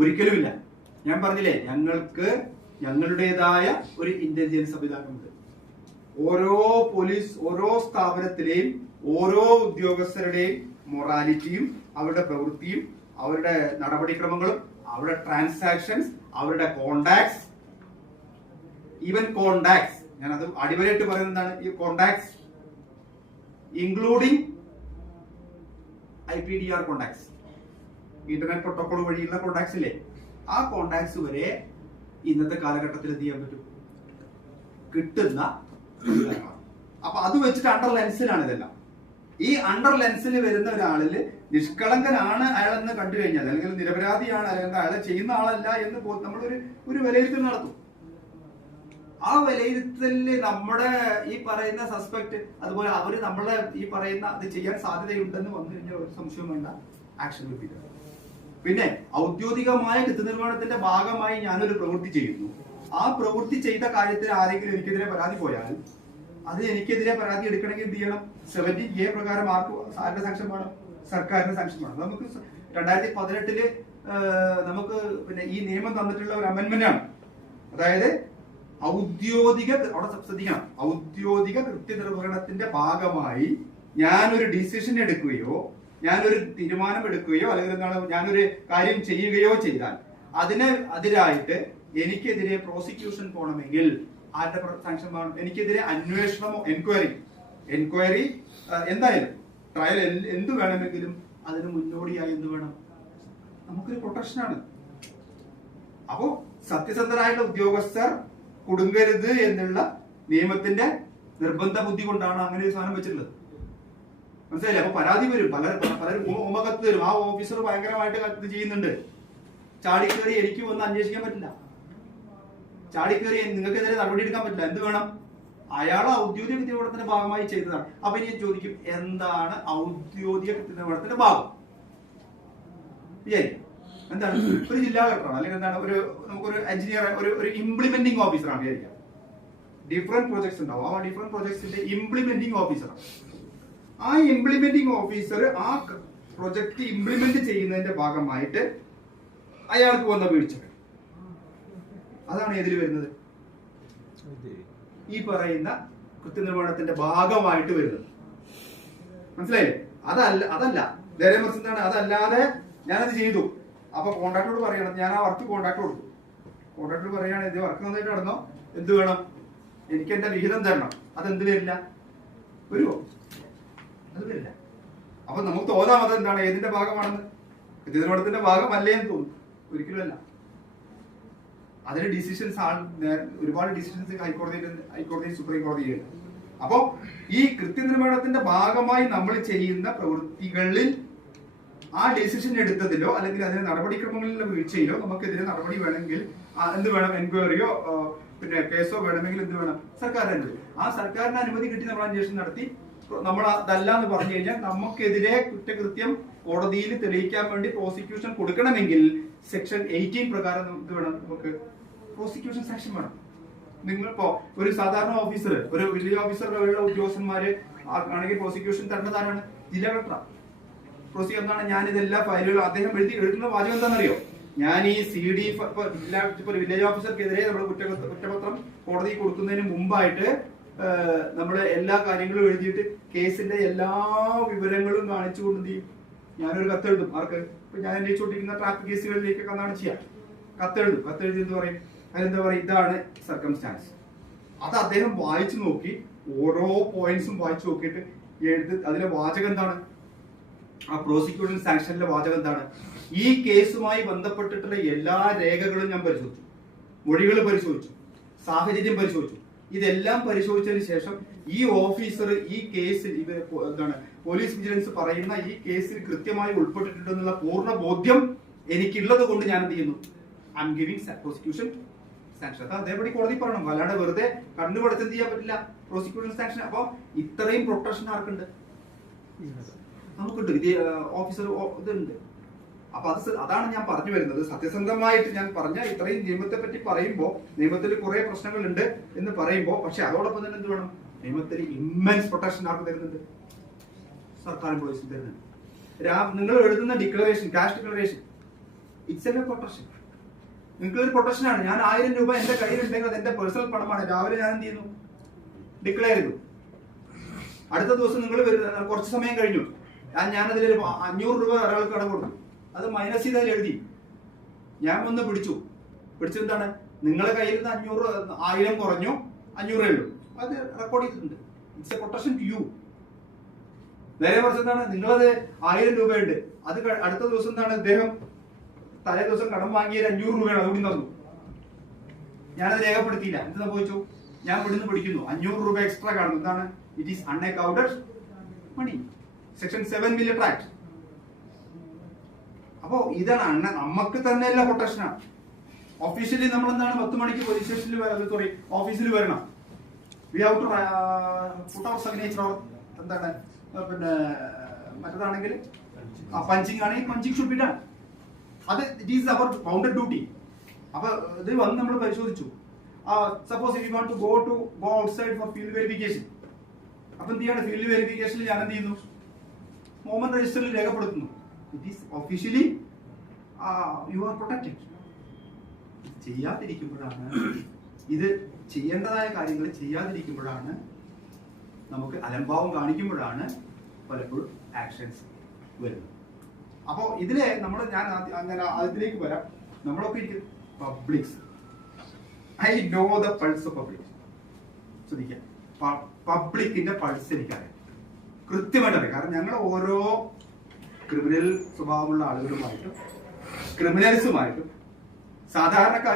ഒരിക്കലുമില്ല. ഞാൻ പറഞ്ഞില്ലേ, ഞങ്ങൾക്ക് ഞങ്ങളുടേതായ ഒരു ഇന്റലിജൻസ് സംവിധാനമുണ്ട്. ഓരോ പോലീസ്, ഓരോ സ്ഥാപനത്തിലെയും ഓരോ ഉദ്യോഗസ്ഥരുടെയും മൊറാലിറ്റിയും അവരുടെ പ്രവൃത്തിയും അവരുടെ നടപടിക്രമങ്ങളും അവരുടെ ട്രാൻസാക്ഷൻസ്, അവരുടെ കോണ്ടാക്ട്സ്, ഈവൻ കോണ്ടാക്ട്സ്, ഞാൻ അത് അടിവരായിട്ട് പറയുന്നത് എന്താണ്, ഈ contacts including IPDR contacts, internet protocol വഴിയുള്ള കോണ്ടാക്ട്സ് ഇല്ലേ, ആ കോണ്ടാക്ട്സ് വരെ ഇന്നത്തെ കാലഘട്ടത്തിൽ എന്ത് ചെയ്യാൻ പറ്റും, കിട്ടുന്ന. അപ്പൊ അത് വെച്ചിട്ട് അണ്ടർ ലെൻസിലാണ് ഇതെല്ലാം. ഈ അണ്ടർ ലെൻസിൽ വരുന്ന ഒരാളില് നിഷ്കളങ്കനാണ് അയാളെന്ന് കണ്ടു കഴിഞ്ഞാൽ, അല്ലെങ്കിൽ നിരപരാധിയാണ് അല്ലെങ്കിൽ അയാളെ ചെയ്യുന്ന ആളല്ല എന്ന് നമ്മളൊരു വിലയിരുത്തൽ നടത്തും. ആ വിലയിരുത്തലില് നമ്മുടെ ഈ പറയുന്ന സസ്പെക്ട്, അതുപോലെ അവര് നമ്മളെ ഈ പറയുന്ന അത് ചെയ്യാൻ സാധ്യതയുണ്ടെന്ന് വന്നു കഴിഞ്ഞാൽ ഒരു സംശയം വേണ്ട, ആക്ഷൻ എടുപ്പിക്കുക. പിന്നെ ഔദ്യോഗികമായ കൃത്യനിർവഹണത്തിന്റെ ഭാഗമായി ഞാനൊരു പ്രവൃത്തി ചെയ്യുന്നു. ആ പ്രവൃത്തി ചെയ്ത കാര്യത്തിൽ ആരെങ്കിലും എനിക്കെതിരെ പരാതി പോയാൽ അത് എനിക്കെതിരെ പരാതി എടുക്കണമെങ്കിൽ എന്ത് ചെയ്യണം? 70A പ്രകാരം ആരുടെ സാങ്ഷൻ വേണം? സർക്കാരിന്റെ സാങ്ഷൻ വേണം. നമുക്ക് 2018 നമുക്ക് പിന്നെ ഈ നിയമം തന്നിട്ടുള്ള ഒരു അമെന്റ്മെന്റ് ആണ്. അതായത് ഔദ്യോഗിക, അവിടെ ശ്രദ്ധിക്കണം, ഔദ്യോഗിക കൃത്യനിർവഹണത്തിന്റെ ഭാഗമായി ഞാനൊരു ഡിസിഷൻ എടുക്കുകയോ ഞാനൊരു തീരുമാനം എടുക്കുകയോ അല്ലെങ്കിൽ ഞാനൊരു കാര്യം ചെയ്യുകയോ ചെയ്താൽ അതിന് എതിരായിട്ട് എനിക്കെതിരെ പ്രോസിക്യൂഷൻ പോകണമെങ്കിൽ ആരുടെ സാങ്ഷൻ വേണം? എനിക്കെതിരെ അന്വേഷണമോ എൻക്വയറി എന്തായാലും ട്രയൽ എന്ത് വേണമെങ്കിലും അതിന് മുന്നോടിയായി എന്ത് വേണം? നമുക്കൊരു പ്രൊട്ടക്ഷനാണ്. അപ്പോ സത്യസന്ധരായിട്ടുള്ള ഉദ്യോഗസ്ഥർ കുടുങ്ങരുത് എന്നുള്ള നിയമത്തിന്റെ നിർബന്ധ ബുദ്ധി കൊണ്ടാണ് അങ്ങനെ ഒരു സാധനം വെച്ചിട്ടുള്ളത്. മനസ്സിലായില്ലേ? അപ്പൊ പരാതി വരും, പലരും കത്ത് തരും, ആ ഓഫീസർ ഭയങ്കരമായിട്ട് ഇത് ചെയ്യുന്നുണ്ട്, ചാടിക്കേറി എനിക്ക് വന്ന് അന്വേഷിക്കാൻ പറ്റില്ല, ചാടിക്കേറി നിങ്ങൾക്കെതിരെ നടപടി എടുക്കാൻ പറ്റില്ല. എന്ത് വേണം? അയാൾ ഔദ്യോഗിക കൃത്യനിർവഹണത്തിന്റെ ഭാഗമായി ചെയ്തതാണ്. അപ്പൊ ഇനി ചോദിക്കും, എന്താണ് ഔദ്യോഗിക കൃത്യനിർവഹണത്തിന്റെ ഭാഗം? എന്താണ്? ഒരു ജില്ലാ കളക്ടറാണ്, അല്ലെങ്കിൽ എന്താണ്, നമുക്കൊരു എഞ്ചിനീയർ, ഒരു ഇംപ്ലിമെന്റിംഗ് ഓഫീസറാണ് വിചാരിക്കാം. ഡിഫറെന്റ് പ്രോജക്ട്സ് ഉണ്ടാവും. ആ ഡിഫറെന്റ് പ്രോജക്ട്സിന്റെ ഇംപ്ലിമെന്റിംഗ് ഓഫീസറാണ്. ആ ഇംപ്ലിമെന്റിംഗ് ഓഫീസർ ആ പ്രൊജക്ട് ഇംപ്ലിമെന്റ് ചെയ്യുന്നതിന്റെ ഭാഗമായിട്ട് അയാൾക്ക് വന്ന വീഴ്ചകൾ, അതാണ് ഏതിൽ വരുന്നത്? ഈ പറയുന്ന കൃത്യനിർവഹണത്തിന്റെ ഭാഗമായിട്ട് വരുന്നത്. മനസ്സിലായില്ലേ? അതല്ല നേരെ മറിച്ച് എന്താണ്? അതല്ലാതെ ഞാനത് ചെയ്തു, അപ്പൊ കോൺട്രാക്ടറോട് പറയണം, ഞാൻ ആ വർക്ക് കോൺട്രാക്ടർ കൊടുത്തു, കോൺട്രാക്ടർ പറയാണ് ഇത് വർക്ക് നന്നായിട്ട് നടന്നോ, എന്ത് വേണം? എനിക്ക് എന്റെ വിഹിതം തരണം. അതെന്ത് വരില്ല? വരുമോ? അത് വരില്ല. അപ്പൊ നമുക്ക് തോന്നാം അതെന്താണ്, ഏതിന്റെ ഭാഗമാണെന്ന്? കൃത്യനിർവഹണത്തിന്റെ ഭാഗമല്ലേ എന്ന് തോന്നും. ഒരിക്കലുമല്ല. അതിന് ഡിസിഷൻസ് ഒരുപാട് ഡിസിഷൻസ് ഹൈക്കോടതി സുപ്രീം കോടതിയിൽ. അപ്പോ ഈ കൃത്യനിർവഹണത്തിന്റെ ഭാഗമായി നമ്മൾ ചെയ്യുന്ന പ്രവൃത്തികളിൽ ആ ഡിസിഷൻ എടുത്തതിലോ അല്ലെങ്കിൽ അതിന്റെ നടപടിക്രമങ്ങളിലെ വീഴ്ചയിലോ നമുക്കെതിരെ നടപടി വേണമെങ്കിൽ എന്ത് വേണം? എൻക്വയറിയോ പിന്നെ കേസോ വേണമെങ്കിൽ എന്ത് വേണം? സർക്കാരിന്റെ അനുമതി. ആ സർക്കാരിന്റെ അനുമതി കിട്ടി നമ്മൾ അന്വേഷണം നടത്തി നമ്മൾ അതല്ല എന്ന് പറഞ്ഞു കഴിഞ്ഞാൽ നമുക്കെതിരെ കുറ്റകൃത്യം കോടതിയിൽ തെളിയിക്കാൻ വേണ്ടി പ്രോസിക്യൂഷൻ കൊടുക്കണമെങ്കിൽ സെക്ഷൻ 18 പ്രകാരം നമുക്ക് വേണം, നമുക്ക് പ്രോസിക്യൂഷൻ സാക്ഷൻ വേണം. നിങ്ങളിപ്പോ ഒരു സാധാരണ ഓഫീസർ, ഒരു വില്ലേജ് ഓഫീസറുടെ ഉദ്യോഗസ്ഥന്മാര് ആണെങ്കിൽ പ്രോസിക്യൂഷൻ തരേണ്ടതാണ് ജില്ലാ കളക്ടർ. പ്രോസിക്യൂഷൻ എന്താണ്? ഞാൻ ഇതെല്ലാം ഫയലുകൾ അദ്ദേഹം എഴുതുന്ന വാചകം എന്താണെന്നറിയോ? ഞാൻ ഈ CD വില്ലേജ് ഓഫീസർക്കെതിരെ നമ്മൾ കുറ്റപത്രം കോടതി കൊടുക്കുന്നതിന് മുമ്പായിട്ട് നമ്മള് എല്ലാ കാര്യങ്ങളും എഴുതിയിട്ട് കേസിന്റെ എല്ലാ വിവരങ്ങളും കാണിച്ചുകൊണ്ട് എന്ത് ചെയ്യും? ഞാനൊരു കത്തെഴുതും. ആർക്ക്? ഇപ്പൊ ഞാൻ അന്വേഷിച്ചുകൊണ്ടിരിക്കുന്ന ട്രാഫിക് കേസുകളിലേക്കൊക്കെ എന്താണ് ചെയ്യാം? കത്തെഴുതും. കത്തെഴുതി എന്ത് പറയും? അതെന്താ പറയുക? ഇതാണ് സർക്കംസ്റ്റാൻസ്. അത് അദ്ദേഹം വായിച്ചു നോക്കി, ഓരോ പോയിന്റ്സും വായിച്ചു നോക്കിയിട്ട് അതിലെ വാചകം എന്താണ്? ആ പ്രോസിക്യൂഷൻ സാങ്ഷനിലെ വാചകം എന്താണ്? ഈ കേസുമായി ബന്ധപ്പെട്ടിട്ടുള്ള എല്ലാ രേഖകളും ഞാൻ പരിശോധിച്ചു, മൊഴികൾ പരിശോധിച്ചു, സാഹചര്യം പരിശോധിച്ചു. ഇതെല്ലാം പരിശോധിച്ചതിന് ശേഷം ഈ ഓഫീസർ ഈ കേസിൽ എന്താണ് പോലീസ് വിജിലൻസ് പറയുന്ന ഈ കേസിൽ കൃത്യമായി ഉൾപ്പെട്ടിട്ടുണ്ടെന്നുള്ള പൂർണ്ണ ബോധ്യം എനിക്കുള്ളത് കൊണ്ട് ഞാൻ എന്ത് ചെയ്യുന്നു? I M giving prosecution sanction. അത് അതേപടി കോടതി പറയണം, അല്ലാണ്ട് വെറുതെ കണ്ണുപടച്ച് എന്ത് ചെയ്യാൻ പറ്റില്ല പ്രോസിക്യൂഷൻ സാങ്ഷൻ. അപ്പൊ ഇത്രയും പ്രൊട്ടക്ഷൻ ആർക്കുണ്ട്? നമുക്കുണ്ട്. ഇത് ഓഫീസർ ഇതുണ്ട്. അപ്പൊ അതാണ് ഞാൻ പറഞ്ഞു വരുന്നത്. സത്യസന്ധമായിട്ട് ഞാൻ പറഞ്ഞ ഇത്രയും നിയമത്തെ പറ്റി പറയുമ്പോൾ നിയമത്തിൽ കുറെ പ്രശ്നങ്ങളുണ്ട് എന്ന് പറയുമ്പോൾ, പക്ഷെ അതോടൊപ്പം തന്നെ എന്ത് വേണം? നിയമത്തിൽ ഇമ്മൻസ് പ്രൊട്ടക്ഷൻ ആർക്ക് തരുന്നുണ്ട്? സർക്കാർ എംപ്ലോയീസിന് തരുന്നുണ്ട്. നിങ്ങൾ എഴുതുന്ന declaration, cash declaration, it's a protection. നിങ്ങൾക്കൊരു പ്രൊട്ടക്ഷനാണ്. ഞാൻ 1000 രൂപ എന്റെ കയ്യിലുണ്ടെങ്കിൽ അത് എന്റെ പേഴ്സണൽ പണമാണ്. രാവിലെ ഞാൻ എന്ത് ചെയ്യുന്നു, ഡിക്ലെയർ ചെയ്തു. അടുത്ത ദിവസം നിങ്ങൾ വരുന്ന കുറച്ച് സമയം കഴിഞ്ഞു, ഞാനതിൽ 500 രൂപ ഒരാൾക്ക് കടം കൊടുത്തു, അത് മൈനസ് ചെയ്ത് അതിൽ എഴുതി. ഞാൻ ഒന്ന് പിടിച്ചെന്താണ്, നിങ്ങളെ കയ്യിൽ നിന്ന് 1000 കുറഞ്ഞു, 500 ഉള്ളൂ, അത് റെക്കോർഡ് ചെയ്തിട്ടുണ്ട്. It's a protection to you. നേരെ കുറച്ച് എന്താണ്, നിങ്ങളത് 1000 രൂപയുണ്ട്, അത് അടുത്ത ദിവസം എന്താണ്, അദ്ദേഹം തലേ ദിവസം കടം വാങ്ങിയ 500 രൂപയാണ്, അതുകൂടി തന്നു. ഞാനത് രേഖപ്പെടുത്തിയില്ല. എന്ത് സംഭവിച്ചു, ഞാൻ ഇവിടുന്ന് പിടിക്കുന്നു, 500 രൂപ എക്സ്ട്രാ കാണുന്നു. എന്താണ്, it is unaccounted money. Section 7 million act. അപ്പോ ഇതാണ് നമുക്ക് തന്നെയല്ല പ്രൊട്ടക്ഷനാണ്. ഒഫീഷ്യലി നമ്മൾ എന്താണ്, 10 മണിക്ക് പോലീസ് സ്റ്റേഷനിൽ ഓഫീസിൽ വരണം. We have to put our signature. എന്താണ്, പിന്നെ മറ്റേതാണെങ്കിൽ പഞ്ചിങ് ആണെങ്കിൽ പഞ്ചിങ് ഷുഡ് ബി ഡൺ. അത് it is our bounded duty. അപ്പൊ ഇത് വന്ന് നമ്മൾ പരിശോധിച്ചു. Suppose if you want to go outside for field verification, അപ്പൊ എന്ത് ചെയ്യാണ്, ഫീൽഡ് വെരിഫിക്കേഷനിൽ ഞാൻ എന്ത് ചെയ്യുന്നു, മൂവ്മെന്റ് രജിസ്റ്ററിൽ രേഖപ്പെടുത്തുന്നു. It is officially you are protected. ചെയ്യാതിരിക്കുമ്പോഴാണ്, ഇത് ചെയ്യേണ്ടതായ കാര്യങ്ങൾ ചെയ്യാതിരിക്കുമ്പോഴാണ്, നമുക്ക് അലംഭാവം കാണിക്കുമ്പോഴാണ് പലപ്പോഴും ആക്ഷൻസ് വരുന്നത്. അപ്പോൾ ഇതിലെ ഞാൻ അങ്ങനെ അതിലേക്ക് വരാം. നമ്മളൊക്കെ ഇരിക്കും public's. I know the pulse of public. ശ്രദ്ധിക്കാം, പബ്ലിക്കിന്റെ പൾസ് എനിക്കറിയാം, കൃത്യമായിട്ട് അറിയാം. കാരണം ഞങ്ങൾ ഓരോ ക്രിമിനൽ സ്വഭാവമുള്ള ആളുകളുമായിട്ടും ക്രിമിനൽസുമായിട്ടും സാധാരണക്കാർ